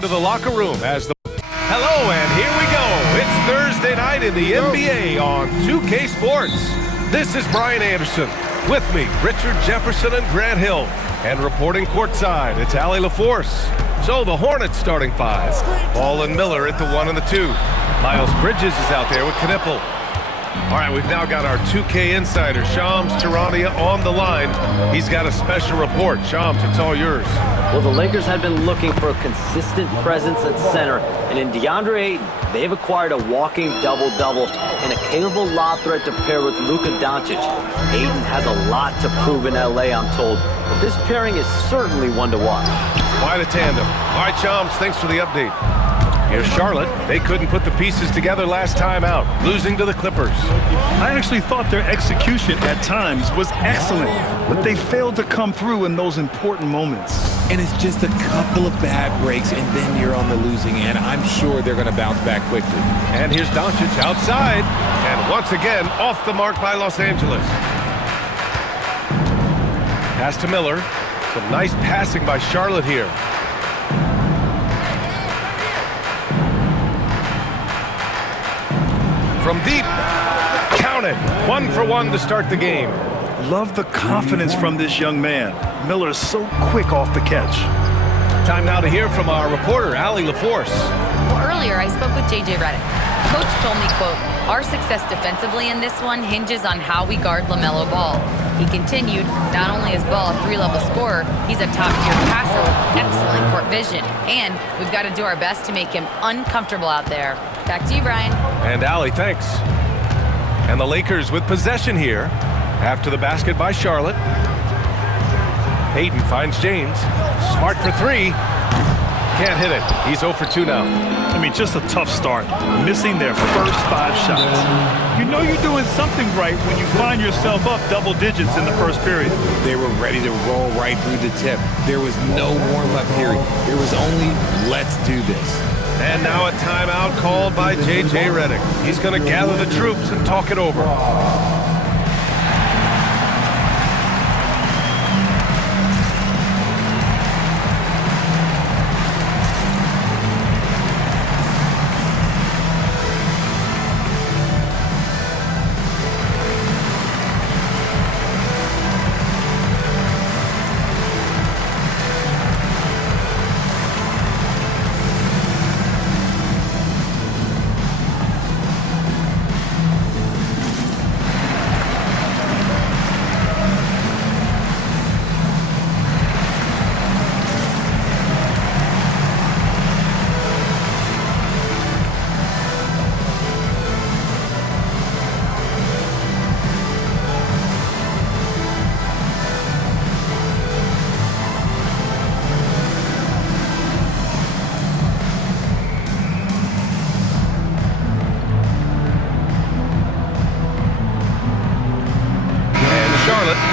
To the locker room as the hello, and here we go. It's Thursday night in the NBA on 2K Sports. This is Brian Anderson. With me, Richard Jefferson and Grant Hill. And reporting courtside, it's Allie LaForce. So the Hornets starting five. Ball and Miller at the 1 and the 2. Miles Bridges is out there with Knipple. All right, we've now got our 2K insider, Shams Charania, on the line. He's got a special report. Shams, it's all yours. Well, the Lakers had been looking for a consistent presence at center, and in DeAndre Ayton, they've acquired a walking double-double and a capable lob threat to pair with Luka Doncic. Ayton has a lot to prove in LA, I'm told, but this pairing is certainly one to watch. Quite a tandem. All right, Shams, thanks for the update. Here's Charlotte. They couldn't put the pieces together last time out, losing to the Clippers. I actually thought their execution at times was excellent, but they failed to come through in those important moments. And it's just a couple of bad breaks, and then you're on the losing end. I'm sure they're going to bounce back quickly. And here's Doncic outside, and once again, off the mark by Los Angeles. Pass to Miller. Some nice passing by Charlotte here. From deep, count it. 1 for 1 to start the game. Love the confidence from this young man. Miller's so quick off the catch. Time now to hear from our reporter, Allie LaForce. Well, earlier I spoke with J.J. Redick. Coach told me, quote, "Our success defensively in this one hinges on how we guard LaMelo Ball." He continued, not only is Ball a 3-level scorer, he's a top-tier passer with excellent court vision. And we've got to do our best to make him uncomfortable out there. Back to you, Brian. And Allie, thanks. And the Lakers with possession here after the basket by Charlotte. Ayton finds James. Smart for 3. Can't hit it. He's 0 for 2 now. I mean, just a tough start, missing their first 5 shots. You know you're doing something right when you find yourself up double digits in the first period. They were ready to roll right through the tip. There was no warm-up period. There was only, let's do this. And now a timeout called by J.J. Redick. He's going to gather the troops and talk it over.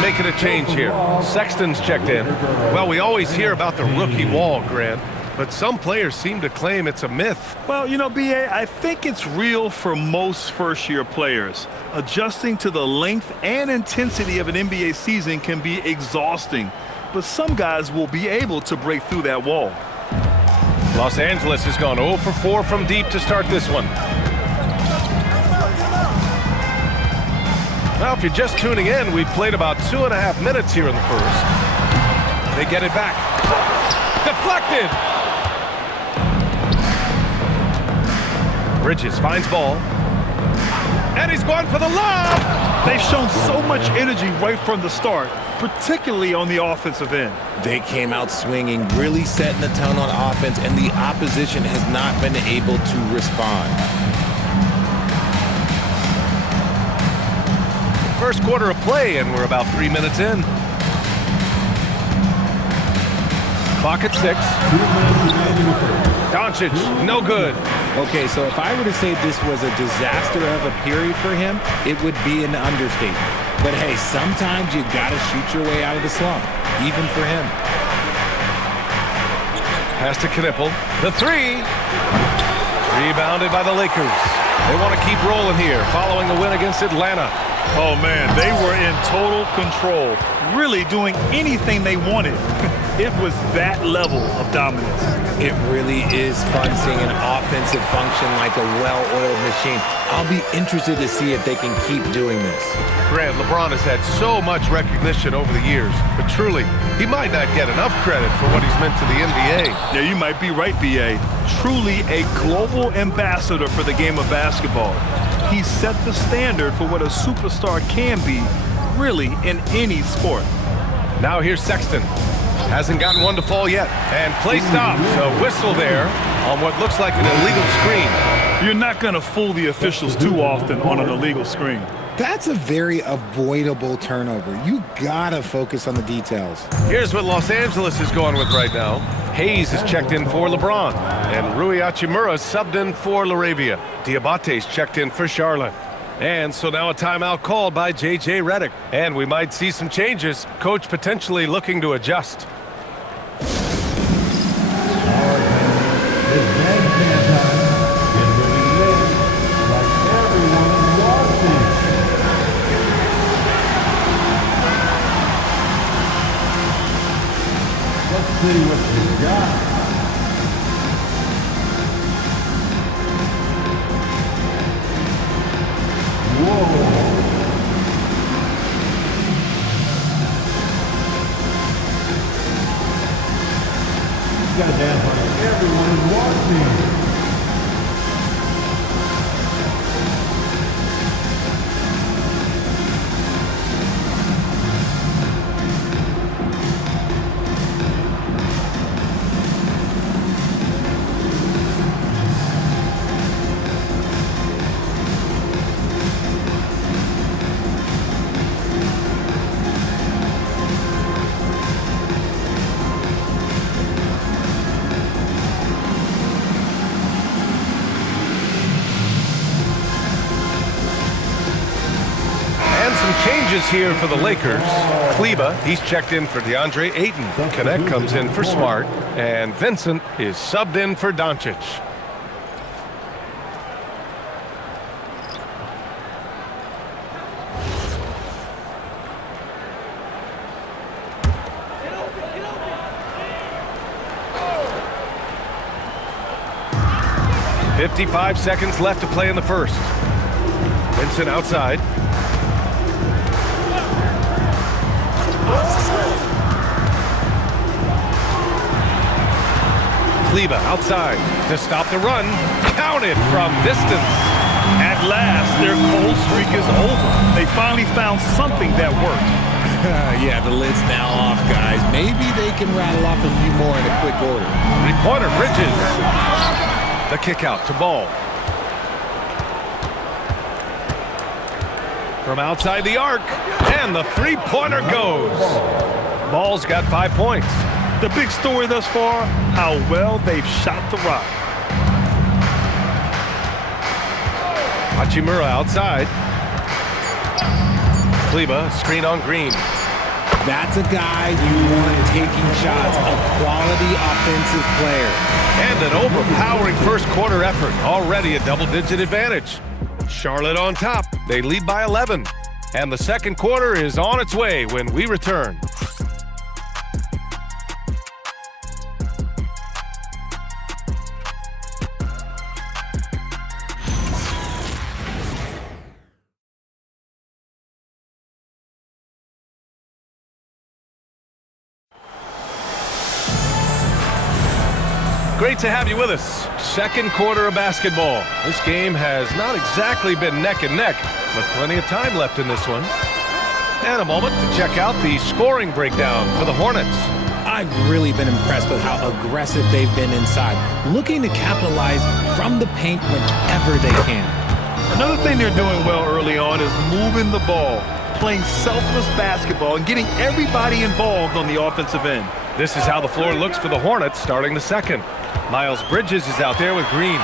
Making a change here. Sexton's checked in. Well, we always hear about the rookie wall, Grant, but some players seem to claim it's a myth. Well, you know, B.A., I think it's real for most first-year players. Adjusting to the length and intensity of an NBA season can be exhausting, but some guys will be able to break through that wall. Los Angeles has gone 0 for 4 from deep to start this one. Well, if you're just tuning in, we've played about 2.5 minutes here in the first. They get it back. Deflected! Bridges finds Ball. And he's going for the lob! They've shown so much energy right from the start, particularly on the offensive end. They came out swinging, really setting the tone on offense, and the opposition has not been able to respond. First quarter of play, and we're about 3 minutes in. Clock at 6. Doncic, no good. Okay, so if I were to say this was a disaster of a period for him, it would be an understatement. But hey, sometimes you gotta shoot your way out of the slump, even for him. Pass to Knipple. The 3. Rebounded by the Lakers. They want to keep rolling here, following a win against Atlanta. Oh, man, they were in total control, really doing anything they wanted. It was that level of dominance. It really is fun seeing an offensive function like a well-oiled machine. I'll be interested to see if they can keep doing this. Grant, LeBron has had so much recognition over the years, but truly, he might not get enough credit for what he's meant to the NBA. Yeah, you might be right, B.A. Truly a global ambassador for the game of basketball. He set the standard for what a superstar can be, really, in any sport. Now here's Sexton. Hasn't gotten one to fall yet. And play stops. A whistle there on what looks like an illegal screen. You're not going to fool the officials too often on an illegal screen. That's a very avoidable turnover. You gotta focus on the details. Here's what Los Angeles is going with right now. Hayes is checked in for LeBron. And Rui Hachimura subbed in for LaRavia. Diabate's checked in for Charlotte. And so now a timeout called by J.J. Redick. And we might see some changes. Coach potentially looking to adjust. See what you got. Whoa. You gotta dance like everyone is watching. Changes here for the Lakers. Kleber, he's checked in for DeAndre Ayton. Connect comes in for Smart. And Vincent is subbed in for Doncic. "55 seconds left to play in the first. Vincent outside. Kleber outside to stop the run. Counted from distance. At last, their cold streak is over. They finally found something that worked. Yeah, the lid's now off, guys. Maybe they can rattle off a few more in a quick order. Three-pointer, Bridges. The kick out to Ball. From outside the arc, and the three-pointer goes. Ball's got 5 points. The big story thus far, how well they've shot the rock. Hachimura outside. Kleber, screen on Green. That's a guy you want taking shots, a quality offensive player. And an overpowering first quarter effort, already a double-digit advantage. Charlotte on top, they lead by 11. And the second quarter is on its way when we return. Great to have you with us. Second quarter of basketball. This game has not exactly been neck and neck, but plenty of time left in this one. And a moment to check out the scoring breakdown for the Hornets. I've really been impressed with how aggressive they've been inside, looking to capitalize from the paint whenever they can. Another thing they're doing well early on is moving the ball, playing selfless basketball, and getting everybody involved on the offensive end. This is how the floor looks for the Hornets starting the second. Miles Bridges is out there with Green.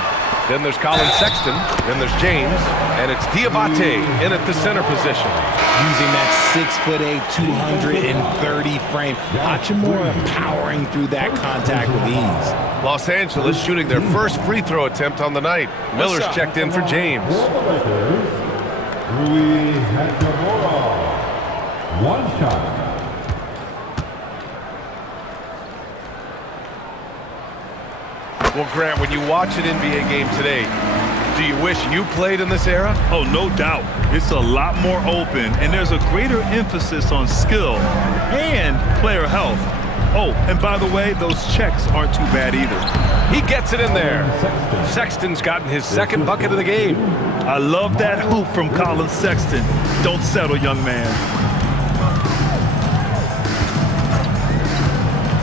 Then there's Colin Sexton. Then there's James. And it's Diabate in at the center position. Using that 6'8", 230 frame. Hachimura powering through that contact with ease. Los Angeles shooting their first free throw attempt on the night. Miller's checked in for James. Rui Hachimura. One shot. Well, Grant, when you watch an NBA game today, do you wish you played in this era? Oh, no doubt. It's a lot more open, and there's a greater emphasis on skill and player health. Oh, and by the way, those checks aren't too bad either. He gets it in there. Sexton's gotten his second bucket of the game. I love that hoop from Colin Sexton. Don't settle, young man.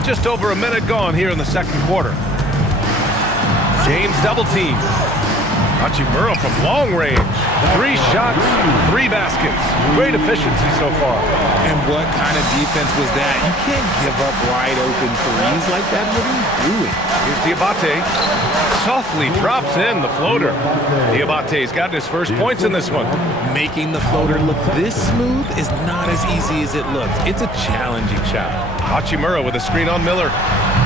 Just over a minute gone here in the second quarter. James double team. Hachimura from long range. 3 shots, 3 baskets. Great efficiency so far. And what kind of defense was that? You can't give up wide open threes like that. What are you doing? Here's Diabate. Softly drops in the floater. Diabate's gotten his first points in this one. Making the floater look this smooth is not as easy as it looks. It's a challenging shot. Hachimura with a screen on Miller.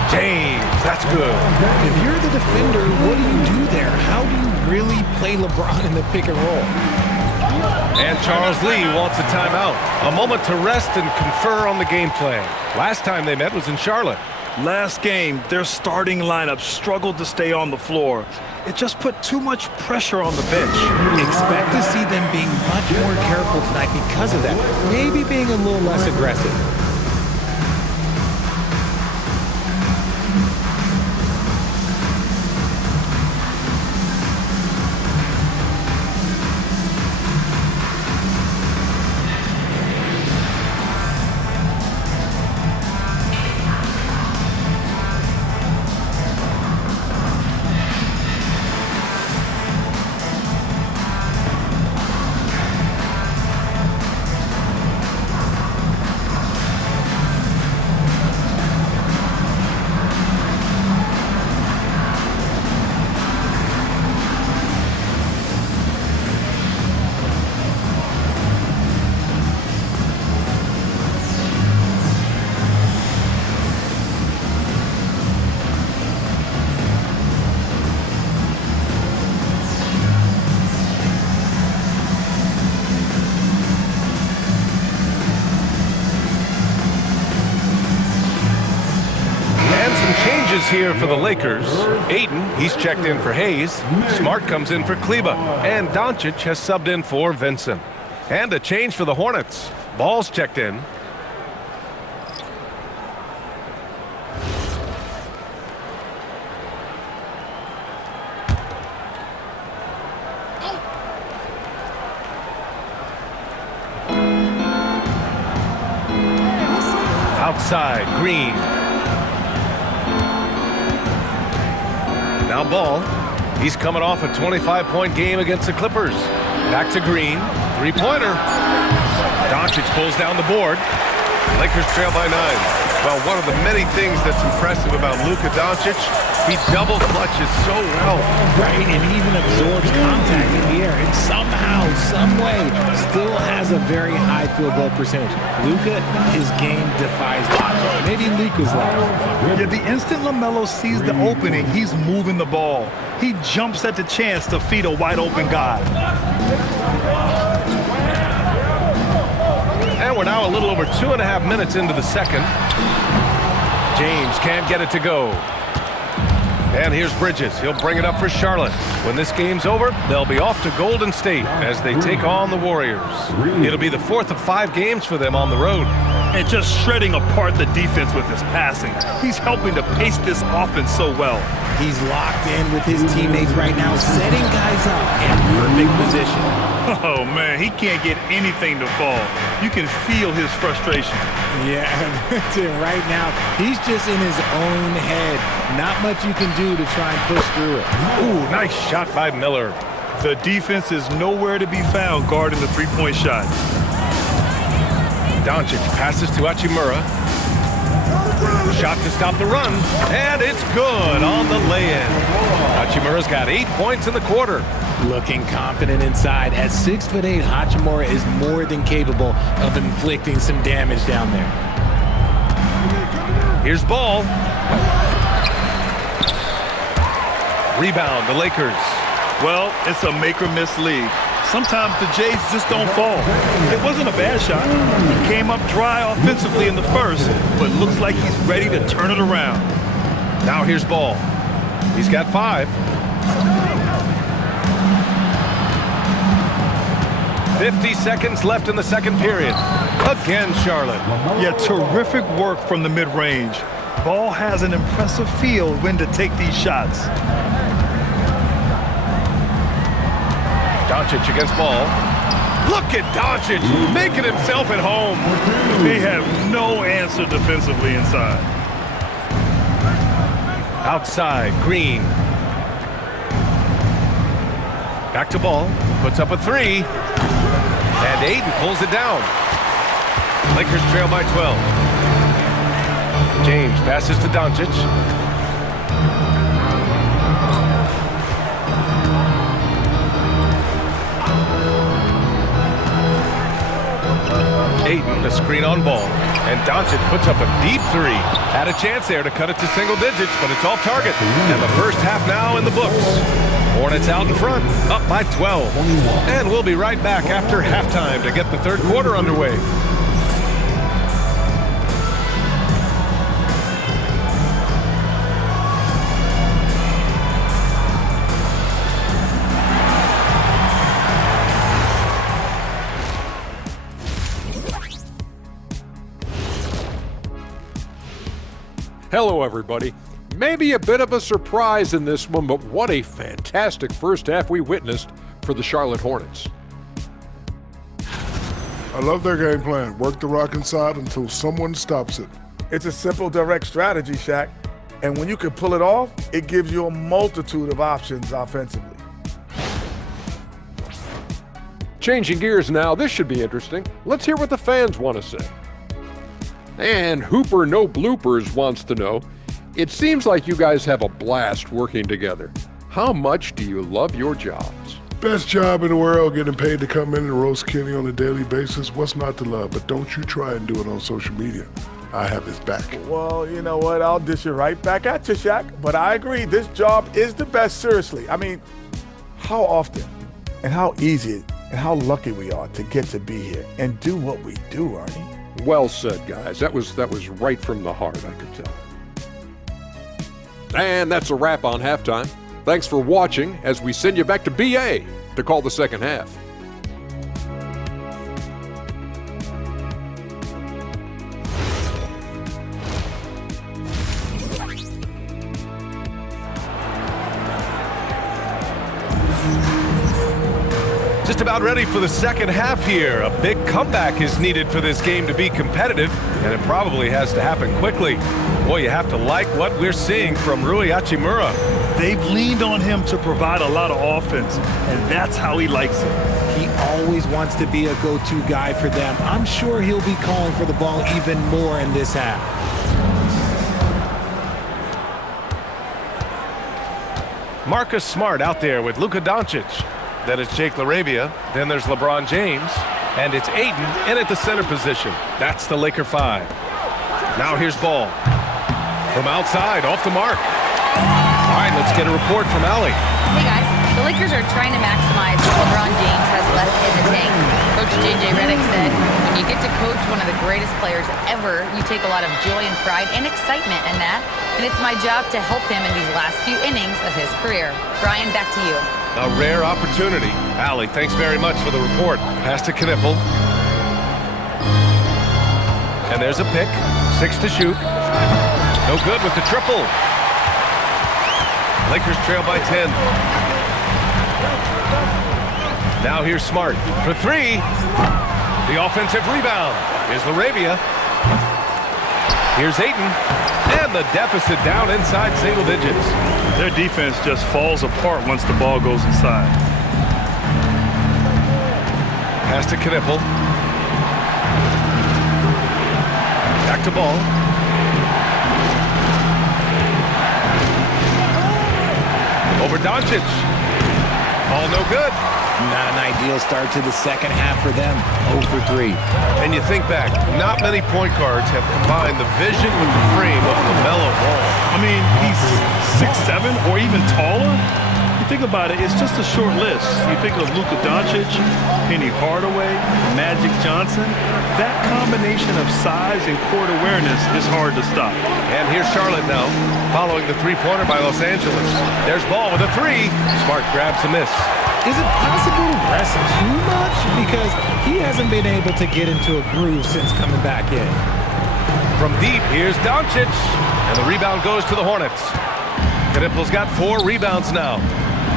James, that's good. If you're the defender, what do you do there? How do you really play LeBron in the pick and roll? And Charles Lee wants a timeout. A moment to rest and confer on the game plan. Last time they met was in Charlotte. Last game, their starting lineup struggled to stay on the floor. It just put too much pressure on the bench. Expect to see them being much more careful tonight because of that. Maybe being a little less aggressive. Here for the Lakers. Ayton, he's checked in for Hayes. Smart comes in for Kleba. And Doncic has subbed in for Vincent. And a change for the Hornets. Ball's checked in. Outside, Green. Now Ball. He's coming off a 25-point game against the Clippers. Back to Green. 3-pointer. Doncic pulls down the board. Lakers trail by 9. Well, one of the many things that's impressive about Luka Doncic, he double clutches so well. Right, and he even absorbs contact in the air. And somehow, some way, still has a very high field goal percentage. Luka, his game defies logic. Maybe Luka's logic. Yeah, the instant LaMelo sees the opening, he's moving the ball. He jumps at the chance to feed a wide open guy. And we're now a little over 2.5 minutes into the second. James can't get it to go. And here's Bridges. He'll bring it up for Charlotte. When this game's over, they'll be off to Golden State as they take on the Warriors. It'll be the 4th of 5 games for them on the road. And just shredding apart the defense with his passing. He's helping to pace this offense so well. He's locked in with his teammates right now, setting guys up in perfect position. Oh, man, he can't get anything to fall. You can feel his frustration. Yeah, right now, he's just in his own head. Not much you can do to try and push through it. Ooh, nice shot by Miller. The defense is nowhere to be found guarding the three-point shot. Doncic passes to Hachimura. Shot to stop the run, and it's good on the lay-in. Hachimura's got 8 points in the quarter. Looking confident inside. At 6'8", Hachimura is more than capable of inflicting some damage down there. Here's Ball. Rebound, the Lakers. Well, it's a make-or-miss league. Sometimes the Jays just don't fall. It wasn't a bad shot. He came up dry offensively in the first, but looks like he's ready to turn it around. Now here's Ball. He's got 5. 50 seconds left in the second period. Again, Charlotte. Yeah, terrific work from the mid-range. Ball has an impressive feel when to take these shots. Doncic against Ball. Look at Doncic making himself at home. They have no answer defensively inside. Outside, Green. Back to Ball. Puts up a 3. And Ayton pulls it down. Lakers trail by 12. James passes to Doncic. Ayton, a screen on Ball. And Doncic puts up a deep 3. Had a chance there to cut it to single digits, but it's off target. And the first half now in the books. Hornets out in front, up by 12. And we'll be right back after halftime to get the third quarter underway. Hello, everybody. Maybe a bit of a surprise in this one, but what a fantastic first half we witnessed for the Charlotte Hornets. I love their game plan. Work the rock inside until someone stops it. It's a simple, direct strategy, Shaq. And when you can pull it off, it gives you a multitude of options offensively. Changing gears now, this should be interesting. Let's hear what the fans want to say. And Hooper No Bloopers wants to know, it seems like you guys have a blast working together. How much do you love your jobs? Best job in the world, getting paid to come in and roast Kenny on a daily basis. What's not to love? But don't you try and do it on social media. I have his back. Well, you know what? I'll dish it right back at you, Shaq. But I agree, this job is the best, seriously. I mean, how often and how easy and how lucky we are to get to be here and do what we do, Arnie. Well said, guys. That was right from the heart, I could tell. And that's a wrap on halftime. Thanks for watching as we send you back to BA to call the second half. Just about ready for the second half here. A big comeback is needed for this game to be competitive, and it probably has to happen quickly. Boy, you have to like what we're seeing from Rui Hachimura. They've leaned on him to provide a lot of offense, and that's how he likes it. He always wants to be a go-to guy for them. I'm sure he'll be calling for the ball even more in this half. Marcus Smart out there with Luka Doncic. Then it's Jake LaRavia. Then there's LeBron James. And it's Ayton in at the center position. That's the Laker 5. Now here's Ball. From outside, off the mark. All right, let's get a report from Allie. Hey guys, the Lakers are trying to maximize what LeBron James has left in the tank. Coach J.J. Redick said, when you get to coach one of the greatest players ever, you take a lot of joy and pride and excitement in that. And it's my job to help him in these last few innings of his career. Brian, back to you. A rare opportunity. Allie, thanks very much for the report. Pass to Knipple. And there's a pick. 6 to shoot. No good with the triple. Lakers trail by 10. Now here's Smart for 3. The offensive rebound. Here's LaRavia. Here's Ayton. And the deficit down inside single digits. Their defense just falls apart once the ball goes inside. Pass to Knipple. Back to Ball. Over Doncic. Ball no good. Not an ideal start to the second half for them. 0 for 3. And you think back, not many point guards have combined the vision with the frame of LaMelo Ball. I mean, he's 6'7" or even taller. He think about it, it's just a short list. You think of Luka Doncic, Penny Hardaway, Magic Johnson. That combination of size and court awareness is hard to stop. And here's Charlotte now, following the three-pointer by Los Angeles. There's Ball with a three. Smart grabs a miss. Is it possible to rest too much? Because he hasn't been able to get into a groove since coming back in. From deep, here's Doncic. And the rebound goes to the Hornets. Knipple's got 4 rebounds now.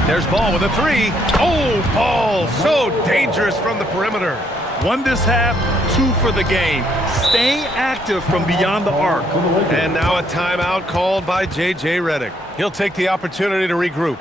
There's Ball with a three. Oh, Ball, so dangerous from the perimeter. 1 this half, 2 for the game. Staying active from beyond the arc. And now a timeout called by J.J. Redick. He'll take the opportunity to regroup.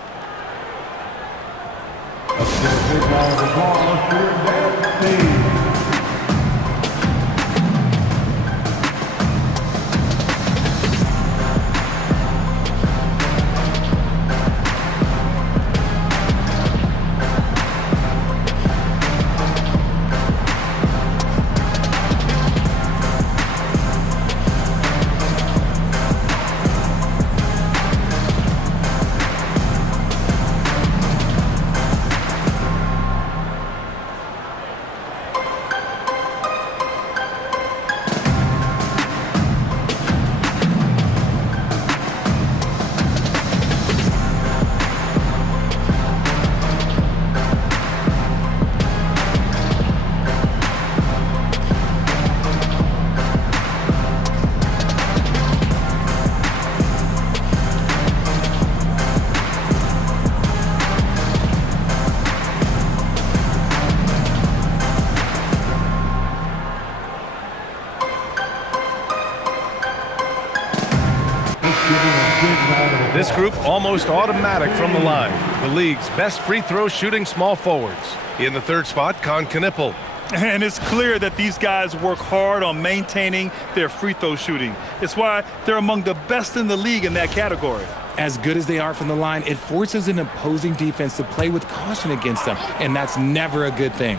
This group almost automatic from the line. The league's best free throw shooting small forwards. In the third spot, Con Knippel. And it's clear that these guys work hard on maintaining their free throw shooting. It's why they're among the best in the league in that category. As good as they are from the line, it forces an opposing defense to play with caution against them, and that's never a good thing.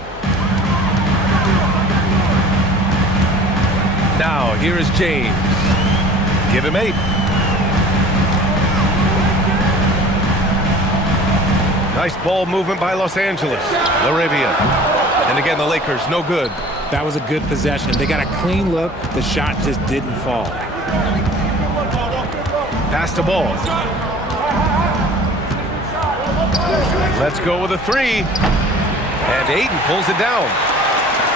Now, here is James. Give him 8. Nice ball movement by Los Angeles. Laravia. And again, the Lakers, no good. That was a good possession. They got a clean look. The shot just didn't fall. Pass to Ball. Let's go with a 3. And Ayton pulls it down.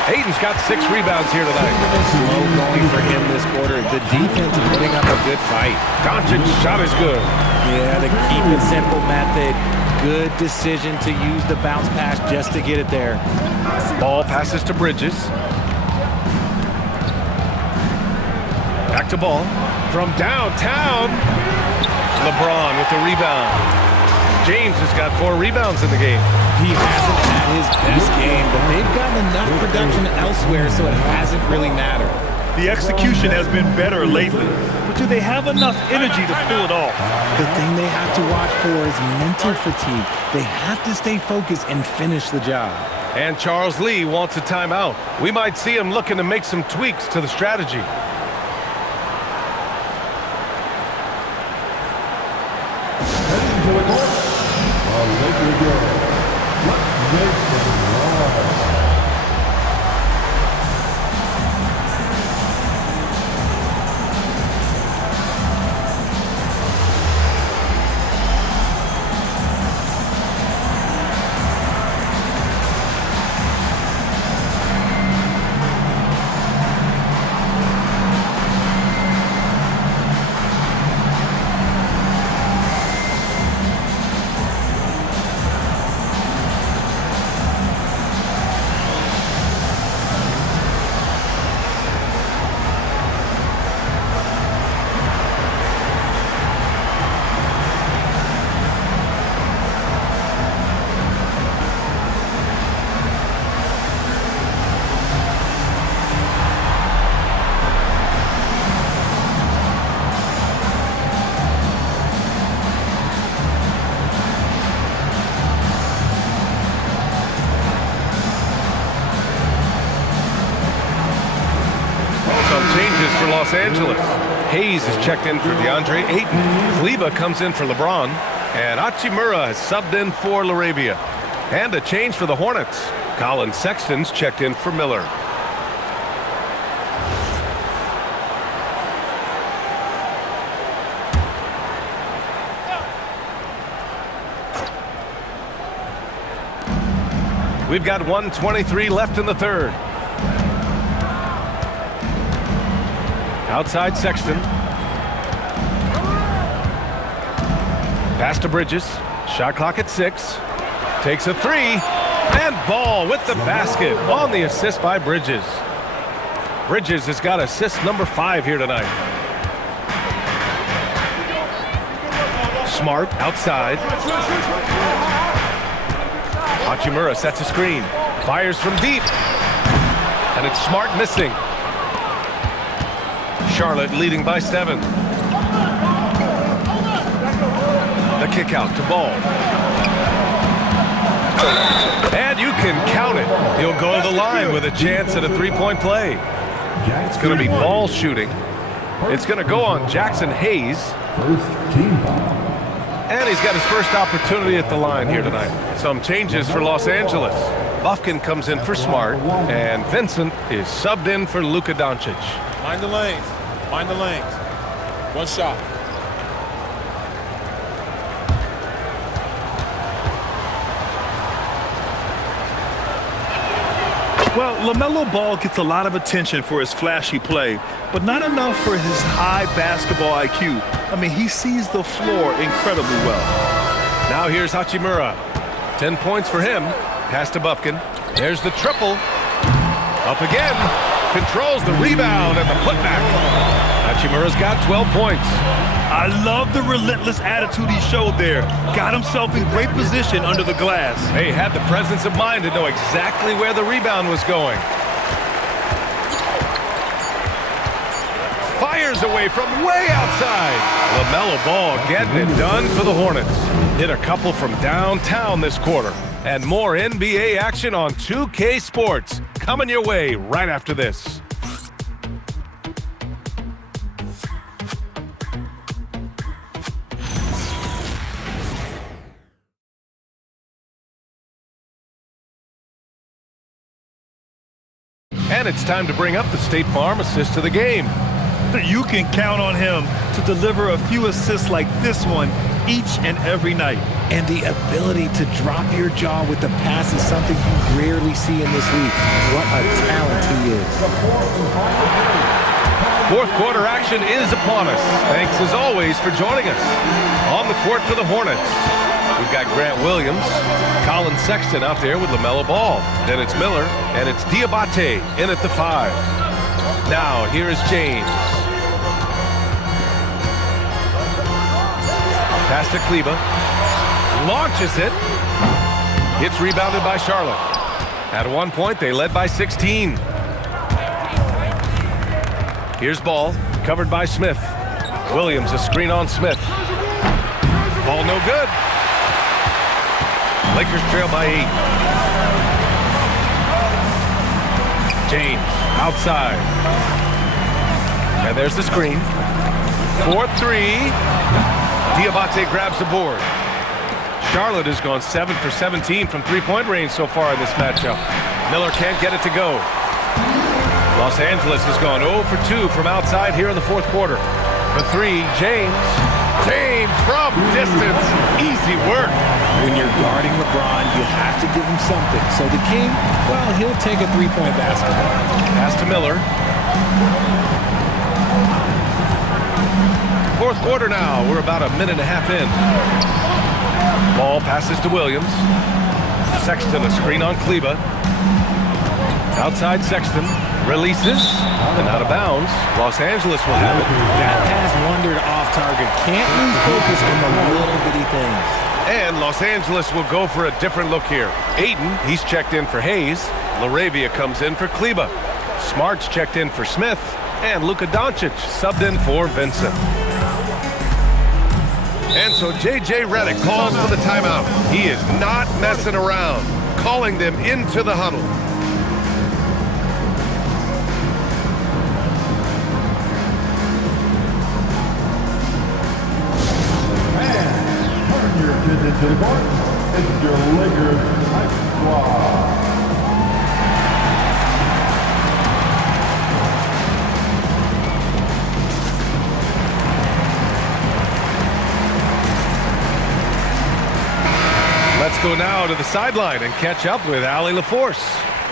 Ayton's got 6 rebounds here tonight. Slow going for him this quarter. The defense putting up a good fight. Doncic's shot is good. Yeah, the keep it simple method. Good decision to use the bounce pass just to get it there. Ball passes to Bridges. Back to Ball. From downtown. LeBron with the rebound. James has got 4 rebounds in the game. He hasn't had his best game, but they've gotten enough production elsewhere, so it hasn't really mattered. The execution has been better lately, but do they have enough energy to pull it off? The thing they have to watch for is mental fatigue. They have to stay focused and finish the job. And Charles Lee wants a timeout. We might see him looking to make some tweaks to the strategy. For Los Angeles. Hayes is checked in for DeAndre Ayton. Kleber comes in for LeBron. And Hachimura has subbed in for Laravia. And a change for the Hornets. Colin Sexton's checked in for Miller. We've got 1:23 left in the third. Outside Sexton. Pass to Bridges. Shot clock at 6. Takes a 3. And Ball with the basket on the assist by Bridges. Bridges has got assist number 5 here tonight. Smart outside. Hachimura sets a screen. Fires from deep. And it's Smart missing. Charlotte leading by 7. The kick out to Ball. And you can count it. He'll go to the line with a chance at a 3-point play. It's going to be Ball shooting. It's going to go on Jackson Hayes. First team foul. And he's got his first opportunity at the line here tonight. Some changes for Los Angeles. Bufkin comes in for Smart, and Vincent is subbed in for Luka Doncic. Mind the lanes. Mind the lanes. One shot. Well, LaMelo Ball gets a lot of attention for his flashy play, but not enough for his high basketball IQ. I mean, he sees the floor incredibly well. Now here's Hachimura. 10 points for him. Pass to Bufkin. There's the triple. Up again. Controls the rebound and the putback. Hachimura's got 12 points. I love the relentless attitude he showed there. Got himself in great position under the glass. He had the presence of mind to know exactly where the rebound was going. Fires away from way outside. LaMelo Ball getting it done for the Hornets. Hit a couple from downtown this quarter. And more NBA action on 2K Sports. Coming your way right after this. And it's time to bring up the State Farm assist to the game. You can count on him to deliver a few assists like this one each and every night. And the ability to drop your jaw with the pass is something you rarely see in this league. What a talent he is. Fourth quarter action is upon us. Thanks as always for joining us. On the court for the Hornets, we've got Grant Williams, Colin Sexton out there with LaMelo Ball. Then it's Miller, and it's Diabate in at the 5. Now here is James. Pass to Kleber. Launches it. It's rebounded by Charlotte. At one point, they led by 16. Here's Ball, covered by Smith. Williams, a screen on Smith. Ball no good. Lakers trail by 8. James, outside. And there's the screen. 4-3. Diabate grabs the board. Charlotte has gone 7 for 17 from three-point range so far in this matchup. Miller can't get it to go. Los Angeles has gone 0 for 2 from outside here in the fourth quarter. For 3, James. James from distance. Easy work. When you're guarding LeBron, you have to give him something. So the King, well, he'll take a three-point basketball. Pass to Miller. Fourth quarter now. We're about a minute and a half in. Ball passes to Williams. Sexton, a screen on Kleber. Outside Sexton. Releases. And out of bounds. Los Angeles will have it. That pass wandered off target. Can't lose focus on the little bitty things. And Los Angeles will go for a different look here. Ayton, he's checked in for Hayes. Laravia comes in for Kleber. Smart's checked in for Smith. And Luka Doncic subbed in for Vincent. And so J.J. Redick calls for the timeout. He is not messing around, calling them into the huddle. And turn your attendance to the court, it's your Lakers Hype Squad. Let's go now to the sideline and catch up with Allie LaForce.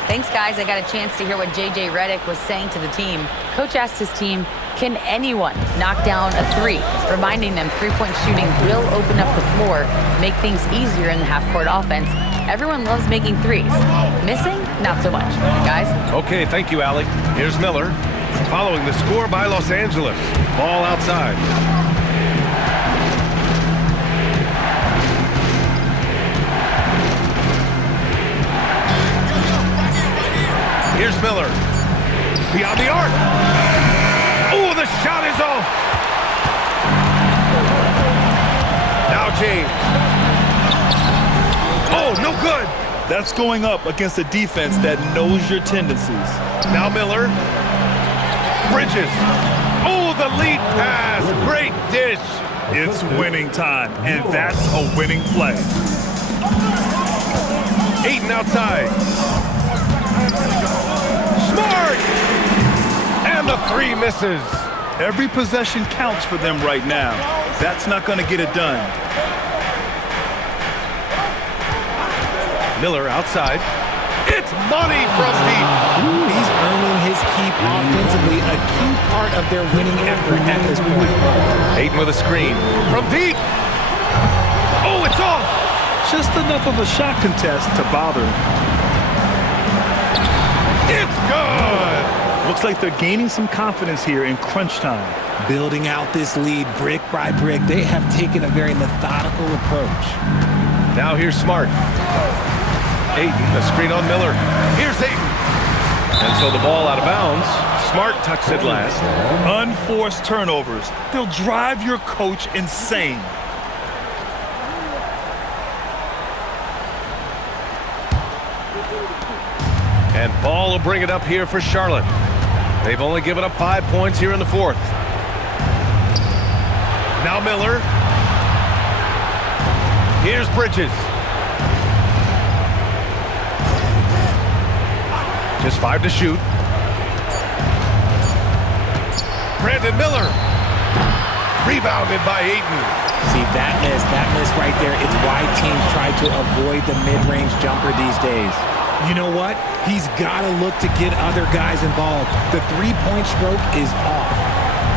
Thanks, guys. I got a chance to hear what J.J. Redick was saying to the team. Coach asked his team, can anyone knock down a three? Reminding them three-point shooting will open up the floor, make things easier in the half-court offense. Everyone loves making threes. Missing? Not so much. Guys? Okay, thank you, Allie. Here's Miller. Following the score by Los Angeles. Ball outside. Here's Miller. Beyond the arc. Oh, the shot is off. Now James. Oh, no good. That's going up against a defense that knows your tendencies. Now Miller. Bridges. Oh, the lead pass. Great dish. It's winning time, and that's a winning play. Ayton outside. Smart! And the three misses. Every possession counts for them right now. That's not going to get it done. Miller outside. It's money from deep. He's earning his keep offensively, a key part of their winning effort at this point. Ayton with a screen. From deep. Oh, it's off. Just enough of a shot contest to bother. It's good. Looks like they're gaining some confidence here in crunch time. Building out this lead brick by brick, they have taken a very methodical approach. Now here's Smart. Ayton, a screen on Miller. Here's Ayton. And so the ball out of bounds. Smart tucks it last. Unforced turnovers. They'll drive your coach insane. And Ball will bring it up here for Charlotte. They've only given up 5 points here in the fourth. Now Miller. Here's Bridges. Just 5 to shoot. Brandon Miller. Rebounded by Ayton. See, that miss right there, it's why teams try to avoid the mid-range jumper these days. You know what? He's got to look to get other guys involved. The three-point stroke is off.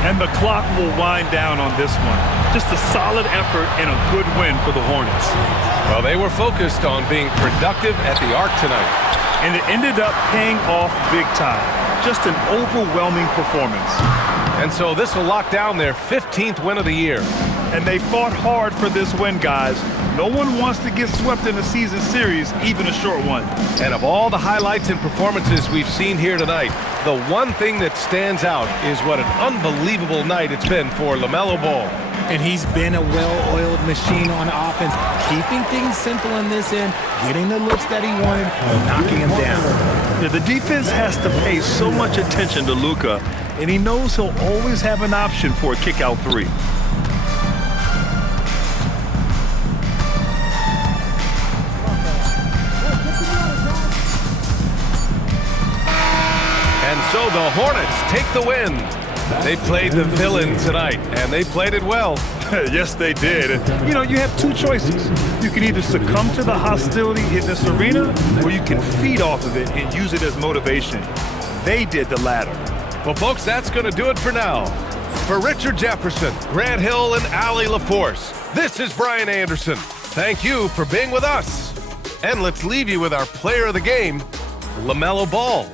And the clock will wind down on this one. Just a solid effort and a good win for the Hornets. Well, they were focused on being productive at the arc tonight. And it ended up paying off big time. Just an overwhelming performance. And so this will lock down their 15th win of the year. And they fought hard for this win, guys. No one wants to get swept in a season series, even a short one. And of all the highlights and performances we've seen here tonight, the one thing that stands out is what an unbelievable night it's been for LaMelo Ball. And he's been a well-oiled machine on offense, keeping things simple in this end, getting the looks that he wanted, and knocking him down. Yeah, the defense has to pay so much attention to Luka, and he knows he'll always have an option for a kick-out three. And so the Hornets take the win. They played the villain tonight, and they played it well. Yes, they did. And, you know, you have two choices. You can either succumb to the hostility in this arena, or you can feed off of it and use it as motivation. They did the latter. Well, folks, that's going to do it for now. For Richard Jefferson, Grant Hill, and Allie LaForce, this is Brian Anderson. Thank you for being with us. And let's leave you with our player of the game, LaMelo Ball.